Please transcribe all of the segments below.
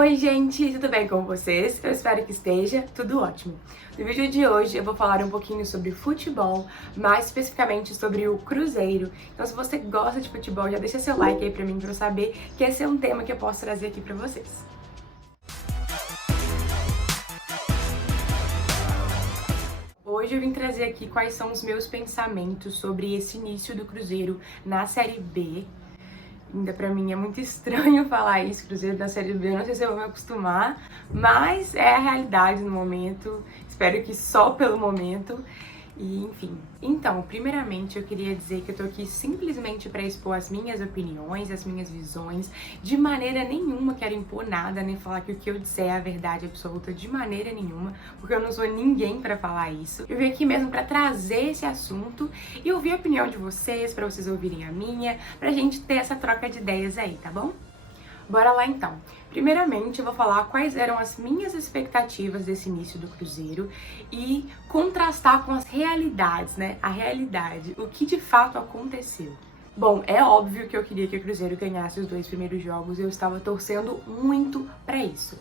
Oi gente, tudo bem com vocês? Eu espero que esteja tudo ótimo. No vídeo de hoje eu vou falar um pouquinho sobre futebol, mais especificamente sobre o Cruzeiro. Então se você gosta de futebol, já deixa seu like aí pra mim, pra eu saber que esse é um tema que eu posso trazer aqui pra vocês. Hoje eu vim trazer aqui quais são os meus pensamentos sobre esse início do Cruzeiro na Série B. Ainda pra mim é muito estranho falar isso, Cruzeiro da Série B, eu não sei se eu vou me acostumar, mas é a realidade no momento, espero que só pelo momento, e enfim. Então, primeiramente eu queria dizer que eu tô aqui simplesmente pra expor as minhas opiniões, as minhas visões, de maneira nenhuma quero impor nada, nem falar que o que eu disser é a verdade absoluta, de maneira nenhuma, porque eu não sou ninguém pra falar isso. Eu vim aqui mesmo pra trazer esse assunto e ouvir a opinião de vocês, pra vocês ouvirem a minha, pra gente ter essa troca de ideias aí, tá bom? Bora lá então. Primeiramente eu vou falar quais eram as minhas expectativas desse início do Cruzeiro e contrastar com as realidades, né? A realidade, o que de fato aconteceu. Bom, é óbvio que eu queria que o Cruzeiro ganhasse os 2 primeiros jogos, eu estava torcendo muito pra isso.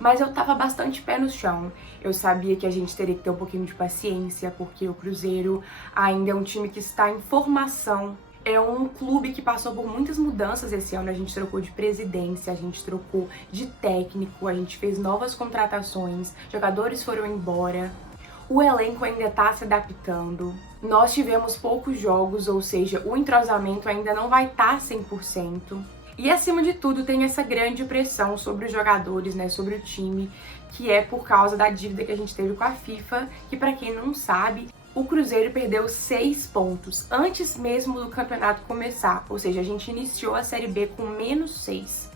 Mas eu tava bastante pé no chão, eu sabia que a gente teria que ter um pouquinho de paciência, porque o Cruzeiro ainda é um time que está em formação. É um clube que passou por muitas mudanças esse ano, a gente trocou de presidência, a gente trocou de técnico, a gente fez novas contratações, jogadores foram embora, o elenco ainda tá se adaptando, nós tivemos poucos jogos, ou seja, o entrosamento ainda não vai estar 100%. E acima de tudo tem essa grande pressão sobre os jogadores, né, sobre o time, que é por causa da dívida que a gente teve com a FIFA, que pra quem não sabe, o Cruzeiro perdeu 6 pontos antes mesmo do campeonato começar, ou seja, a gente iniciou a Série B com -6.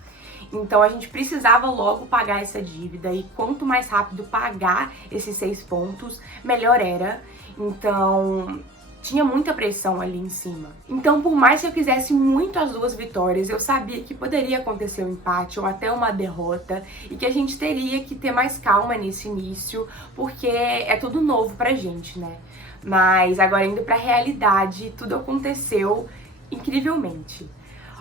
Então a gente precisava logo pagar essa dívida e quanto mais rápido pagar esses 6 pontos, melhor era. Então tinha muita pressão ali em cima. Então, por mais que eu quisesse muito as 2 vitórias, eu sabia que poderia acontecer um empate ou até uma derrota e que a gente teria que ter mais calma nesse início, porque é tudo novo pra gente, né? Mas agora indo pra realidade, tudo aconteceu incrivelmente.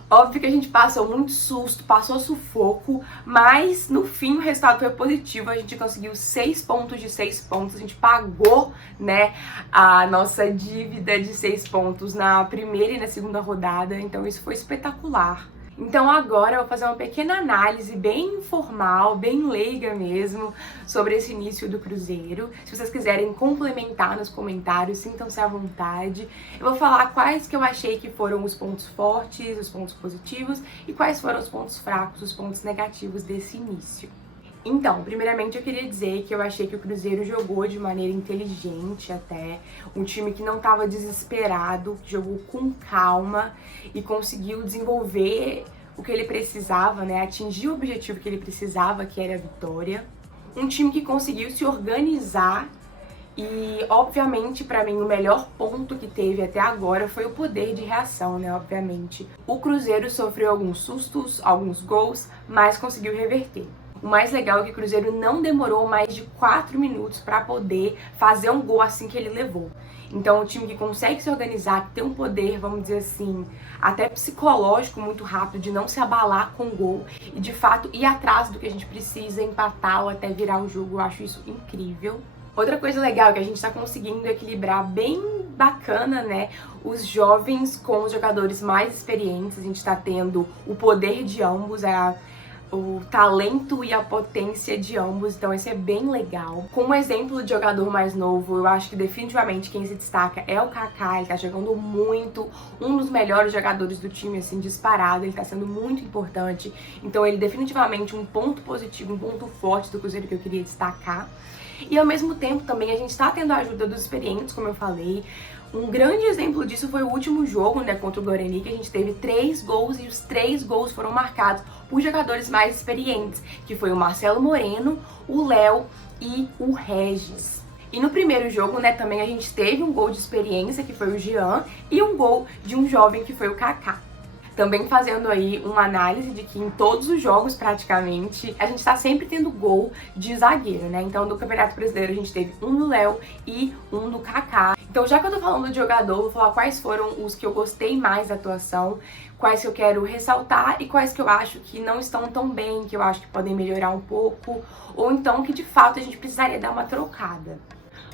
Óbvio que a gente passou muito susto, passou sufoco, mas no fim o resultado foi positivo, a gente conseguiu 6 pontos de 6 pontos, a gente pagou, né, a nossa dívida de 6 pontos na primeira e na segunda rodada, então isso foi espetacular. Então agora eu vou fazer uma pequena análise bem informal, bem leiga mesmo, sobre esse início do Cruzeiro. Se vocês quiserem complementar nos comentários, sintam-se à vontade. Eu vou falar quais que eu achei que foram os pontos fortes, os pontos positivos e quais foram os pontos fracos, os pontos negativos desse início. Então, primeiramente eu queria dizer que eu achei que o Cruzeiro jogou de maneira inteligente até, um time que não estava desesperado, que jogou com calma e conseguiu desenvolver o que ele precisava, né, atingir o objetivo que ele precisava, que era a vitória. Um time que conseguiu se organizar e, obviamente, pra mim, o melhor ponto que teve até agora foi o poder de reação, né, obviamente. O Cruzeiro sofreu alguns sustos, alguns gols, mas conseguiu reverter. O mais legal é que o Cruzeiro não demorou mais de 4 minutos para poder fazer um gol assim que ele levou. Então, é um time que consegue se organizar, que tem um poder, vamos dizer assim, até psicológico muito rápido, de não se abalar com o gol e, de fato, ir atrás do que a gente precisa, empatar ou até virar o jogo. Eu acho isso incrível. Outra coisa legal é que a gente tá conseguindo equilibrar bem bacana, né, os jovens com os jogadores mais experientes. A gente tá tendo o poder de ambos, o talento e a potência de ambos, então isso é bem legal. Com um exemplo de jogador mais novo, eu acho que definitivamente quem se destaca é o Kaká, ele tá jogando muito, um dos melhores jogadores do time, assim, disparado, ele tá sendo muito importante, então ele definitivamente um ponto positivo, um ponto forte do Cruzeiro que eu queria destacar. E ao mesmo tempo também a gente tá tendo a ajuda dos experientes, como eu falei. Um grande exemplo disso foi o último jogo, né, contra o Guarani, que a gente teve 3 gols e os 3 gols foram marcados por jogadores mais experientes, que foi o Marcelo Moreno, o Léo e o Regis. E no primeiro jogo, né, também a gente teve um gol de experiência, que foi o Jean, e um gol de um jovem, que foi o Kaká. também fazendo aí uma análise de que em todos os jogos praticamente a gente tá sempre tendo gol de zagueiro, né? Então no Campeonato Brasileiro a gente teve um do Léo e um do Kaká. Então já que eu tô falando de jogador, vou falar quais foram os que eu gostei mais da atuação, quais que eu quero ressaltar e quais que eu acho que não estão tão bem, que eu acho que podem melhorar um pouco, ou então que de fato a gente precisaria dar uma trocada.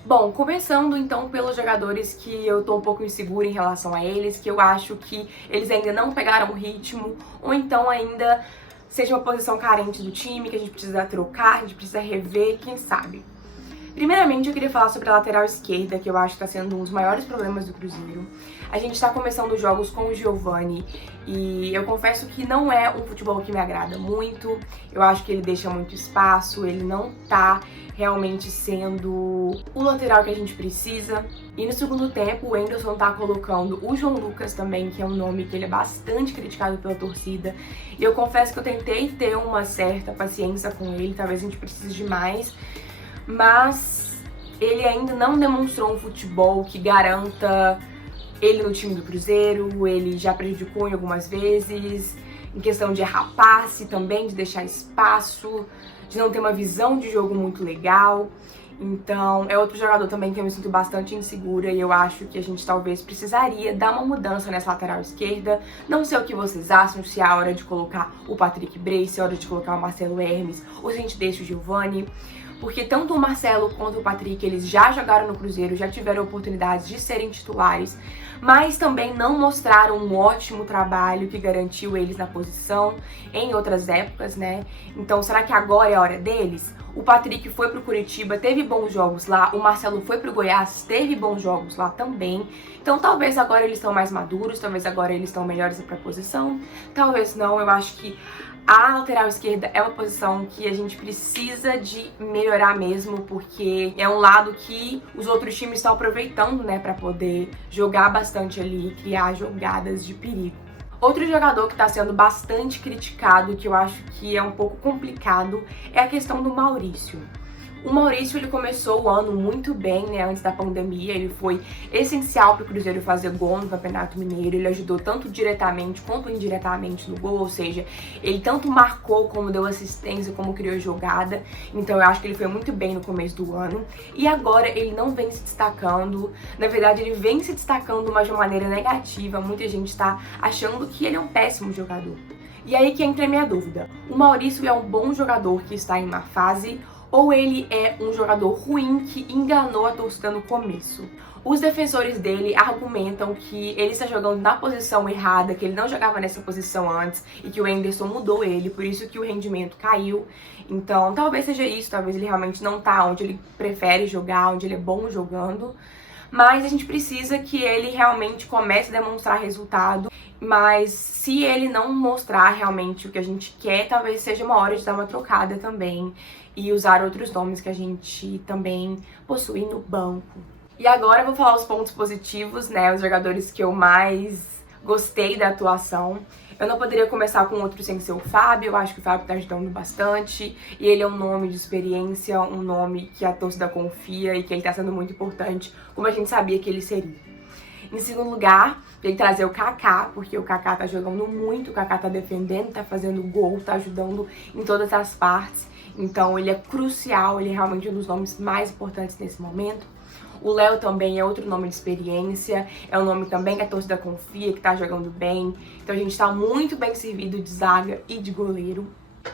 Bom, começando então pelos jogadores que eu tô um pouco insegura em relação a eles, que eu acho que eles ainda não pegaram o ritmo, ou então ainda seja uma posição carente do time, que a gente precisa trocar, a gente precisa rever, quem sabe. Primeiramente, eu queria falar sobre a lateral esquerda, que eu acho que tá sendo um dos maiores problemas do Cruzeiro. A gente tá começando os jogos com o Giovani e eu confesso que não é um futebol que me agrada muito. Eu acho que ele deixa muito espaço, ele não tá realmente sendo o lateral que a gente precisa. E no segundo tempo, o Wenderson tá colocando o João Lucas também, que é um nome que ele é bastante criticado pela torcida. E eu confesso que eu tentei ter uma certa paciência com ele, talvez a gente precise de mais. Mas ele ainda não demonstrou um futebol que garanta ele no time do Cruzeiro. Ele já prejudicou em algumas vezes, em questão de errar passe também, de deixar espaço, de não ter uma visão de jogo muito legal. Então é outro jogador também que eu me sinto bastante insegura e eu acho que a gente talvez precisaria dar uma mudança nessa lateral esquerda. Não sei o que vocês acham, se é a hora de colocar o Patrick Bray, se é a hora de colocar o Marcelo Hermes, ou se a gente deixa o Giovani. Porque tanto o Marcelo quanto o Patrick, eles já jogaram no Cruzeiro, já tiveram oportunidades de serem titulares, mas também não mostraram um ótimo trabalho que garantiu eles na posição em outras épocas, né? Então, será que agora é a hora deles? O Patrick foi pro Curitiba, teve bons jogos lá, o Marcelo foi pro Goiás, teve bons jogos lá também. Então, talvez agora eles estão mais maduros, talvez agora eles estão melhores pra posição, talvez não. Eu acho que a lateral esquerda é uma posição que a gente precisa de melhorar mesmo, porque é um lado que os outros times estão aproveitando, né, pra poder jogar bastante ali e criar jogadas de perigo. Outro jogador que está sendo bastante criticado, que eu acho que é um pouco complicado, é a questão do Maurício. O Maurício, ele começou o ano muito bem, né, antes da pandemia. Ele foi essencial para o Cruzeiro fazer gol no Campeonato Mineiro. Ele ajudou tanto diretamente quanto indiretamente no gol, ou seja, ele tanto marcou como deu assistência, como criou jogada. Então eu acho que ele foi muito bem no começo do ano. E agora ele não vem se destacando. Na verdade, ele vem se destacando, mas de uma maneira negativa. Muita gente está achando que ele é um péssimo jogador. E aí que entra a minha dúvida. O Maurício é um bom jogador que está em uma fase, ou ele é um jogador ruim que enganou a torcida no começo? Os defensores dele argumentam que ele está jogando na posição errada, que ele não jogava nessa posição antes e que o Wenderson mudou ele, por isso que o rendimento caiu. Então talvez seja isso, talvez ele realmente não tá onde ele prefere jogar, onde ele é bom jogando. Mas a gente precisa que ele realmente comece a demonstrar resultado. Mas se ele não mostrar realmente o que a gente quer, talvez seja uma hora de dar uma trocada também e usar outros nomes que a gente também possui no banco. E agora eu vou falar os pontos positivos, né? Os jogadores que eu mais gostei da atuação. Eu não poderia começar com outro sem ser o Fábio. Eu acho que o Fábio tá ajudando bastante. E ele é um nome de experiência, um nome que a torcida confia e que ele tá sendo muito importante, como a gente sabia que ele seria. Em segundo lugar, tem que trazer o Kaká, porque o Kaká tá jogando muito, o Kaká tá defendendo, tá fazendo gol, tá ajudando em todas as partes. Então ele é crucial, ele é realmente um dos nomes mais importantes nesse momento. O Léo também é outro nome de experiência, é um nome também que a torcida confia, que tá jogando bem. Então a gente tá muito bem servido de zaga e de goleiro.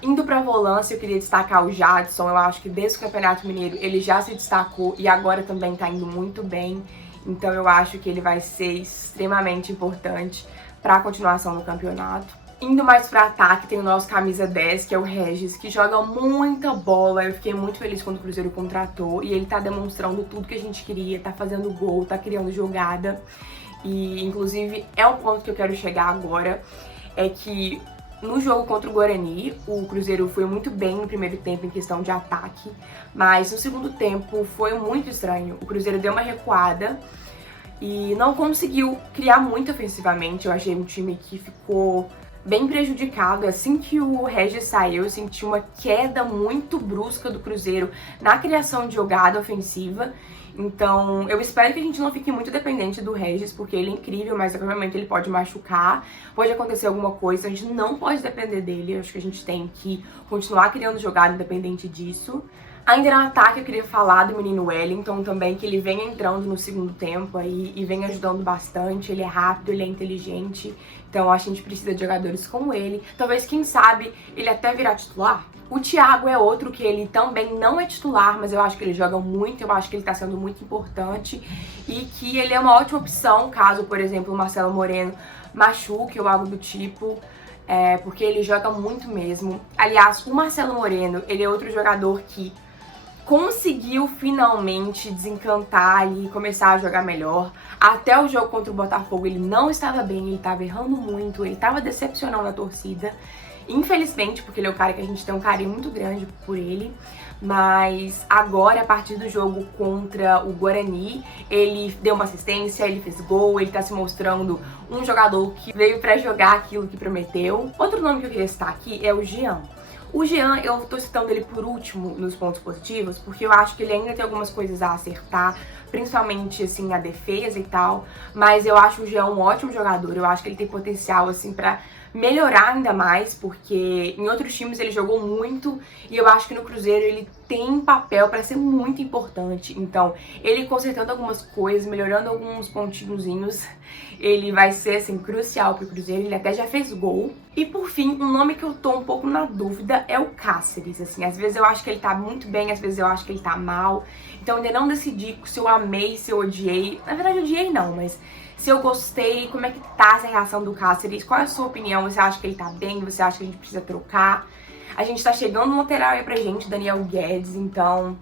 Indo pra volância, eu queria destacar o Jadson. Eu acho que desde o Campeonato Mineiro ele já se destacou e agora também tá indo muito bem. Então eu acho que ele vai ser extremamente importante para a continuação do campeonato. Indo mais para ataque, tem o nosso camisa 10, que é o Regis, que joga muita bola. Eu fiquei muito feliz quando o Cruzeiro contratou e ele tá demonstrando tudo que a gente queria, tá fazendo gol, tá criando jogada. E inclusive é um ponto que eu quero chegar agora, é que no jogo contra o Guarani, o Cruzeiro foi muito bem no primeiro tempo em questão de ataque, mas no segundo tempo foi muito estranho. O Cruzeiro deu uma recuada e não conseguiu criar muito ofensivamente. Eu achei um time que ficou bem prejudicado. Assim que o Regis saiu, eu senti uma queda muito brusca do Cruzeiro na criação de jogada ofensiva. Então, eu espero que a gente não fique muito dependente do Regis, porque ele é incrível, mas provavelmente ele pode machucar, pode acontecer alguma coisa, a gente não pode depender dele. Eu acho que a gente tem que continuar criando jogada independente disso. Ainda no ataque, eu queria falar do menino Wellington também, que ele vem entrando no segundo tempo aí e vem ajudando bastante. Ele é rápido, ele é inteligente, então acho que a gente precisa de jogadores como ele. Talvez, quem sabe, ele até virar titular. O Thiago é outro que ele também não é titular, mas eu acho que ele joga muito, eu acho que ele tá sendo muito importante e que ele é uma ótima opção caso, por exemplo, o Marcelo Moreno machuque ou algo do tipo. Porque ele joga muito mesmo. Aliás, o Marcelo Moreno, ele é outro jogador que conseguiu finalmente desencantar e começar a jogar melhor. Até o jogo contra o Botafogo ele não estava bem, ele estava errando muito, ele estava decepcionando a torcida. Infelizmente, porque ele é um cara que a gente tem um carinho muito grande por ele. Mas agora, a partir do jogo contra o Guarani, ele deu uma assistência, ele fez gol, ele tá se mostrando um jogador que veio pra jogar aquilo que prometeu. Outro nome que eu queria citar aqui é o Jean. O Jean, eu tô citando ele por último nos pontos positivos, porque eu acho que ele ainda tem algumas coisas a acertar, principalmente, assim, a defesa e tal. Mas eu acho o Jean um ótimo jogador, eu acho que ele tem potencial, assim, pra melhorar ainda mais, porque em outros times ele jogou muito e eu acho que no Cruzeiro ele tem papel para ser muito importante. Então, ele consertando algumas coisas, melhorando alguns pontinhozinhos, ele vai ser, assim, crucial pro Cruzeiro. Ele até já fez gol. E por fim, um nome que eu tô um pouco na dúvida é o Cáceres, assim. Às vezes eu acho que ele tá muito bem, às vezes eu acho que ele tá mal. Então, ainda não decidi se eu amei, se eu odiei. Na verdade, eu odiei não, mas se eu gostei, como é que tá essa reação do Cáceres, qual é a sua opinião? Você acha que ele tá bem? Você acha que a gente precisa trocar? A gente tá chegando no lateral aí pra gente, Daniel Guedes, então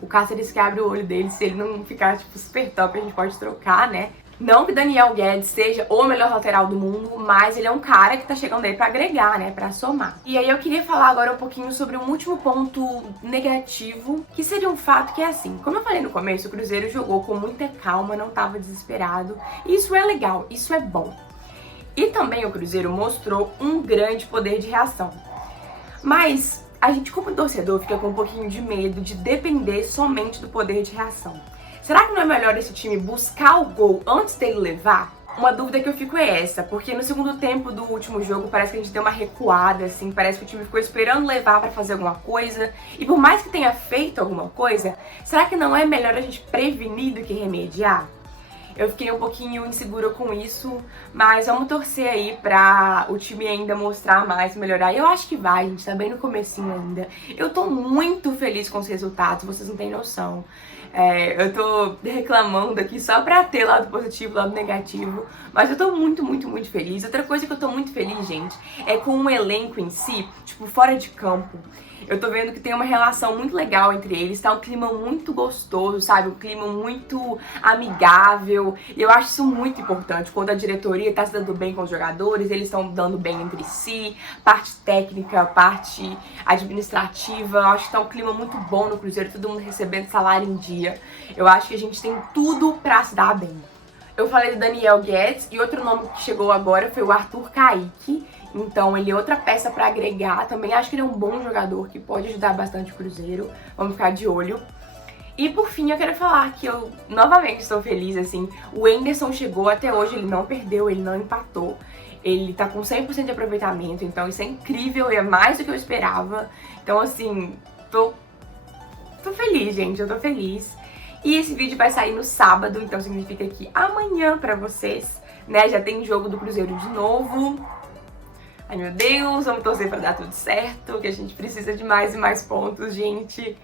o Cáceres que abre o olho dele, se ele não ficar, tipo, super top, a gente pode trocar, né? Não que Daniel Guedes seja o melhor lateral do mundo, mas ele é um cara que tá chegando aí pra agregar, né, pra somar. E aí eu queria falar agora um pouquinho sobre um último ponto negativo, que seria um fato que é assim, como eu falei no começo, o Cruzeiro jogou com muita calma, não tava desesperado, e isso é legal, isso é bom. E também o Cruzeiro mostrou um grande poder de reação. Mas a gente, como torcedor, fica com um pouquinho de medo de depender somente do poder de reação. Será que não é melhor esse time buscar o gol antes dele levar? Uma dúvida que eu fico é essa, porque no segundo tempo do último jogo parece que a gente deu uma recuada, assim, parece que o time ficou esperando levar pra fazer alguma coisa, e por mais que tenha feito alguma coisa, será que não é melhor a gente prevenir do que remediar? Eu fiquei um pouquinho insegura com isso, mas vamos torcer aí pra o time ainda mostrar mais, melhorar. Eu acho que vai, a gente tá bem no comecinho ainda. Eu tô muito feliz com os resultados, vocês não têm noção. Eu tô reclamando aqui só pra ter lado positivo, lado negativo, mas eu tô muito, muito, muito feliz. Outra coisa que eu tô muito feliz, gente, é com o elenco em si, tipo, fora de campo. Eu tô vendo que tem uma relação muito legal entre eles, tá um clima muito gostoso, sabe? Um clima muito amigável. E eu acho isso muito importante. Quando a diretoria tá se dando bem com os jogadores, eles estão dando bem entre si, parte técnica, parte administrativa. Eu acho que tá um clima muito bom no Cruzeiro, todo mundo recebendo salário em dia. Eu acho que a gente tem tudo pra se dar bem. Eu falei do Daniel Guedes e outro nome que chegou agora foi o Arthur Kaique. Então ele é outra peça pra agregar. Também acho que ele é um bom jogador que pode ajudar bastante o Cruzeiro. Vamos ficar de olho. E por fim eu quero falar que eu novamente estou feliz, assim. O Henderson chegou até hoje, ele não perdeu, ele não empatou. Ele tá com 100% de aproveitamento, então isso é incrível e é mais do que eu esperava. Então assim, tô feliz, gente, eu tô feliz. E esse vídeo vai sair no sábado, então significa que amanhã pra vocês, né, já tem jogo do Cruzeiro de novo. Ai meu Deus, vamos torcer pra dar tudo certo, que a gente precisa de mais e mais pontos, gente.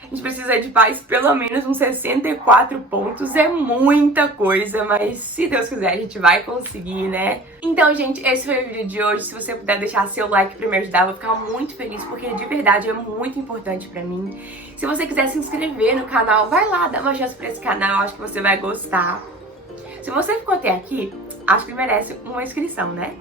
A gente precisa de mais pelo menos uns 64 pontos, é muita coisa, mas se Deus quiser a gente vai conseguir, né? Então, gente, esse foi o vídeo de hoje. Se você puder deixar seu like pra me ajudar, eu vou ficar muito feliz, porque de verdade é muito importante pra mim. Se você quiser se inscrever no canal, vai lá, dá uma chance pra esse canal, acho que você vai gostar. Se você ficou até aqui, acho que merece uma inscrição, né?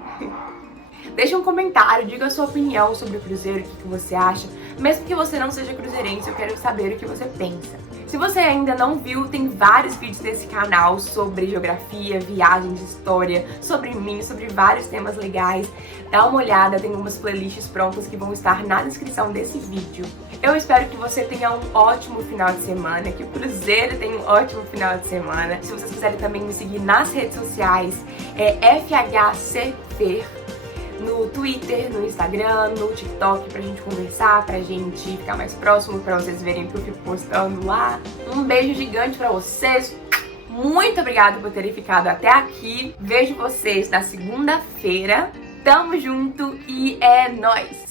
Deixa um comentário, diga a sua opinião sobre o Cruzeiro, o que você acha. Mesmo que você não seja cruzeirense, eu quero saber o que você pensa. Se você ainda não viu, tem vários vídeos nesse canal sobre geografia, viagens, história, sobre mim, sobre vários temas legais. Dá uma olhada, tem umas playlists prontas que vão estar na descrição desse vídeo. Eu espero que você tenha um ótimo final de semana, que o Cruzeiro tenha um ótimo final de semana. Se vocês quiserem também me seguir nas redes sociais, é FHCFer, no Twitter, no Instagram, no TikTok, pra gente conversar, pra gente ficar mais próximo, pra vocês verem que eu fico postando lá. Um beijo gigante pra vocês. Muito obrigada por terem ficado até aqui. Vejo vocês na segunda-feira. Tamo junto e é nóis!